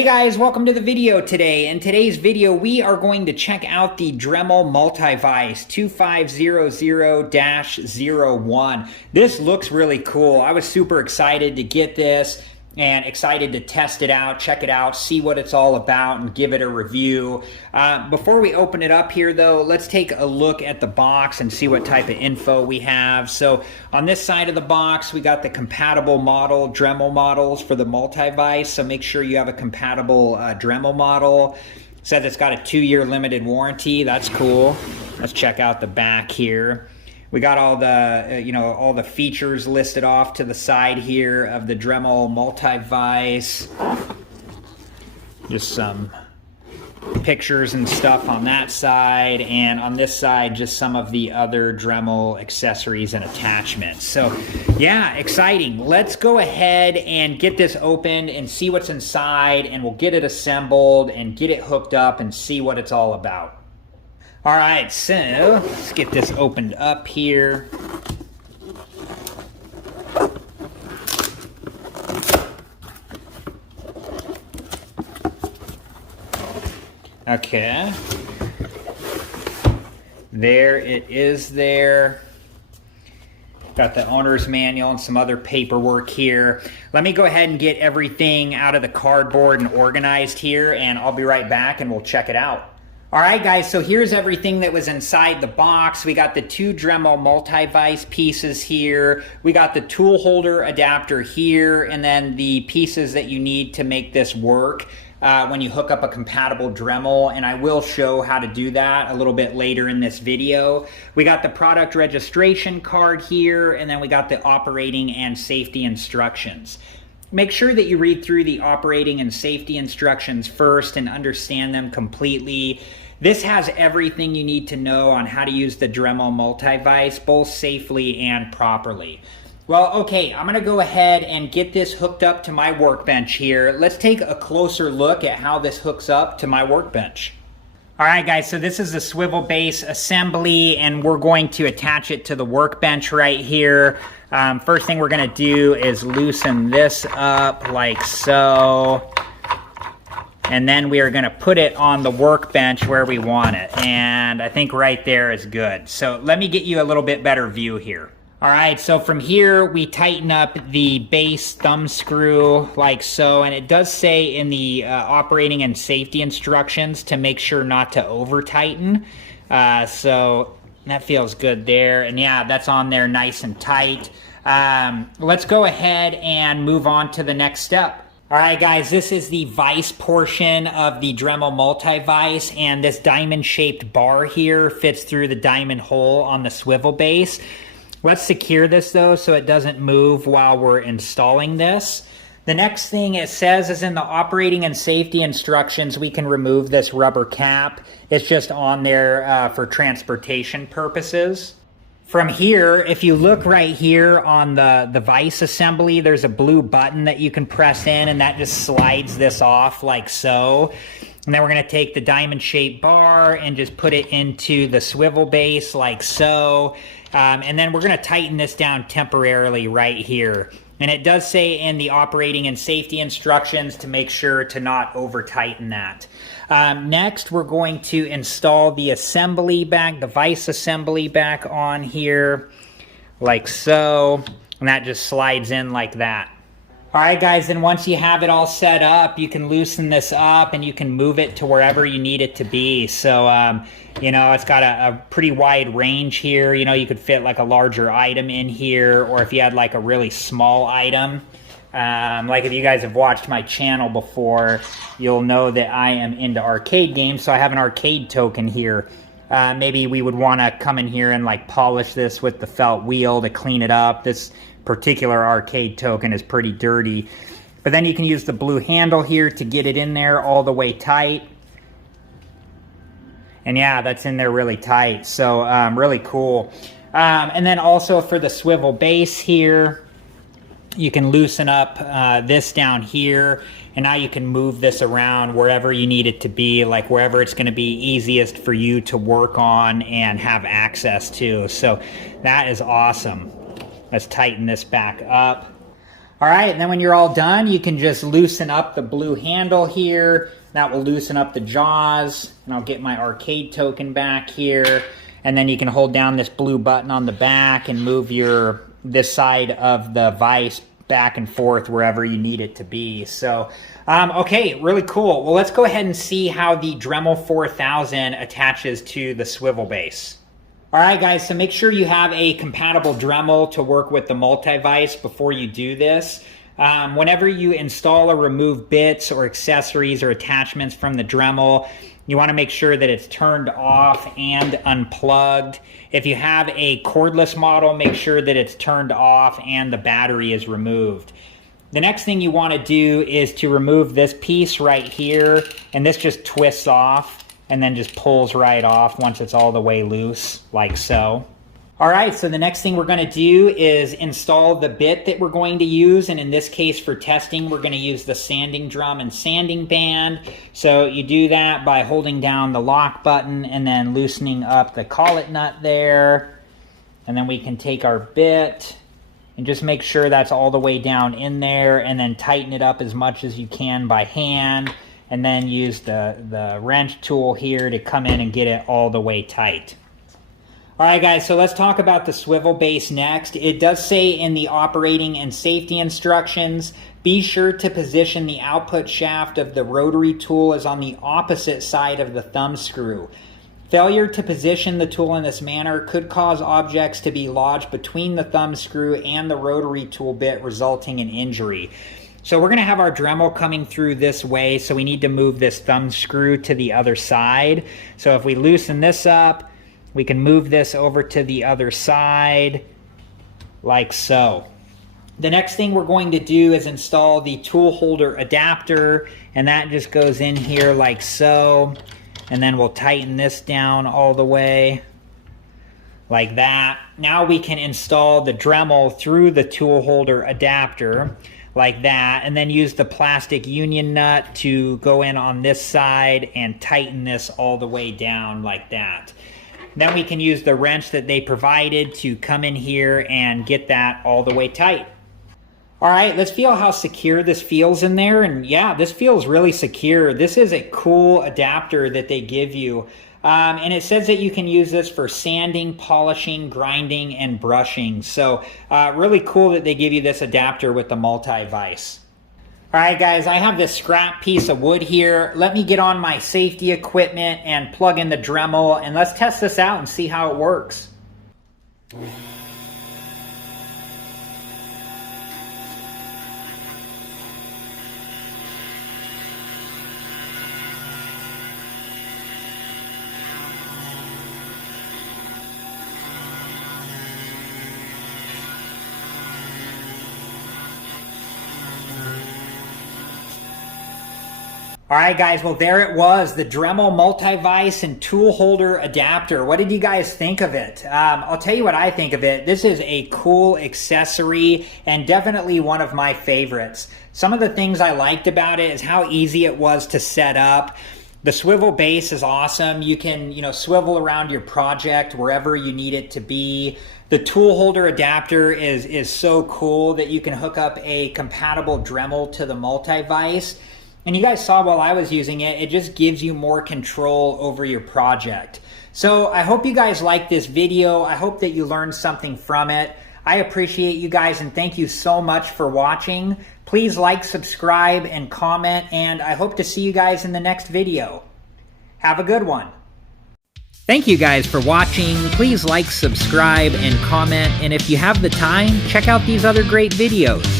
Hey guys, welcome to the video today. In today's video, we are going to check out the Dremel Multi-Vise 2500-01. This looks really cool. I was super excited to get this and excited to test it out, check it out, see what it's all about, and give it a review. Before we open it up here though, let's take a look at the box and see what type of info we have. So on this side of the box, we got the compatible model, Dremel models for the Multi-Vise, so make sure you have a compatible Dremel model. It says it's got a 2-year limited warranty. That's cool. Let's check out the back here. We got all the, all the features listed off to the side here of the Dremel Multi-Vise. Just some pictures and stuff on that side, and on this side, just some of the other Dremel accessories and attachments. So, yeah, exciting. Let's go ahead and get this opened and see what's inside, and we'll get it assembled and get it hooked up and see what it's all about. All right, so let's get this opened up here. Okay. There it is there. Got the owner's manual and some other paperwork here. Let me go ahead and get everything out of the cardboard and organized here, and I'll be right back and we'll check it out. Alright guys, so here's everything that was inside the box. We got the 2 Dremel Multi-Vise pieces here. We got the tool holder adapter here, and then the pieces that you need to make this work when you hook up a compatible Dremel, and I will show how to do that a little bit later in this video. We got the product registration card here, and then we got the operating and safety instructions. Make sure that you read through the operating and safety instructions first and understand them completely. This has everything you need to know on how to use the Dremel Multi-Vise, both safely and properly. Well, okay, I'm gonna go ahead and get this hooked up to my workbench here. Let's take a closer look at how this hooks up to my workbench. All right, guys, so this is the swivel base assembly, and we're going to attach it to the workbench right here. First thing we're gonna do is loosen this up like so. And then we are gonna put it on the workbench where we want it. And I think right there is good. So let me get you a little bit better view here. All right, so from here, we tighten up the base thumb screw like so, and it does say in the operating and safety instructions to make sure not to over tighten. So that feels good there, and yeah, that's on there nice and tight. Let's go ahead and move on to the next step. All right, guys, this is the vise portion of the Dremel Multi-Vise, and this diamond-shaped bar here fits through the diamond hole on the swivel base. Let's secure this though so it doesn't move while we're installing this. The next thing it says is in the operating and safety instructions we can remove this rubber cap. It's just on there for transportation purposes. From here, if you look right here on the vise assembly, there's a blue button that you can press in, and that just slides this off like so. And then we're going to take the diamond-shaped bar and just put it into the swivel base like so. And then we're going to tighten this down temporarily right here. And it does say in the operating and safety instructions to make sure to not over-tighten that. Next, we're going to install the assembly back, the vise assembly back on here like so. And that just slides in like that. All right, guys, then once you have it all set up, you can loosen this up and you can move it to wherever you need it to be. So, it's got a pretty wide range here. You could fit like a larger item in here, or if you had like a really small item. Like if you guys have watched my channel before, you'll know that I am into arcade games, so I have an arcade token here. Maybe we would want to come in here and like polish this with the felt wheel to clean it up. This particular arcade token is pretty dirty, but then you can use the blue handle here to get it in there all the way tight. And yeah, that's in there really tight, so really cool. And then also for the swivel base here, you can loosen up this down here, and now you can move this around wherever you need it to be, like wherever it's going to be easiest for you to work on and have access to. So that is awesome. Let's tighten this back up. All right, and then when you're all done, you can just loosen up the blue handle here. That will loosen up the jaws, and I'll get my arcade token back here. And then you can hold down this blue button on the back and move this side of the vise back and forth wherever you need it to be. So, okay, really cool. Well, let's go ahead and see how the Dremel 4000 attaches to the swivel base. All right, guys, so make sure you have a compatible Dremel to work with the Multi-Vise before you do this. Whenever you install or remove bits or accessories or attachments from the Dremel, you want to make sure that it's turned off and unplugged. If you have a cordless model, make sure that it's turned off and the battery is removed. The next thing you want to do is to remove this piece right here, and this just twists off and then just pulls right off once it's all the way loose, like so. All right, so the next thing we're going to do is install the bit that we're going to use, and in this case for testing, we're going to use the sanding drum and sanding band. So you do that by holding down the lock button and then loosening up the collet nut there. And then we can take our bit and just make sure that's all the way down in there, and then tighten it up as much as you can by hand, and then use the wrench tool here to come in and get it all the way tight. All right, guys, so let's talk about the swivel base next. It does say in the operating and safety instructions, be sure to position the output shaft of the rotary tool as on the opposite side of the thumb screw. Failure to position the tool in this manner could cause objects to be lodged between the thumb screw and the rotary tool bit, resulting in injury. So we're going to have our Dremel coming through this way, so we need to move this thumb screw to the other side. So if we loosen this up, we can move this over to the other side, like so. The next thing we're going to do is install the tool holder adapter, and that just goes in here like so. And then we'll tighten this down all the way, like that. Now we can install the Dremel through the tool holder adapter, like that, and then use the plastic union nut to go in on this side and tighten this all the way down like that. Then we can use the wrench that they provided to come in here and get that all the way tight. All right, let's feel how secure this feels in there. And yeah, this feels really secure. This is a cool adapter that they give you. And it says that you can use this for sanding, polishing, grinding, and brushing. So really cool that they give you this adapter with the Multi-Vise. All right, guys, I have this scrap piece of wood here. Let me get on my safety equipment and plug in the Dremel, and let's test this out and see how it works. All right, guys, well, there it was, the Dremel Multi-Vise and tool holder adapter. What did you guys think of it? I'll tell you what I think of it. This is a cool accessory and definitely one of my favorites. Some of the things I liked about it is how easy it was to set up. The swivel base is awesome. You can, swivel around your project wherever you need it to be. The tool holder adapter is so cool that you can hook up a compatible Dremel to the Multi-Vise. And you guys saw while I was using it, it just gives you more control over your project. So I hope you guys liked this video. I hope that you learned something from it. I appreciate you guys and thank you so much for watching. Please like, subscribe, and comment, and I hope to see you guys in the next video. Have a good one. Thank you guys for watching. Please like, subscribe, and comment, and if you have the time, check out these other great videos.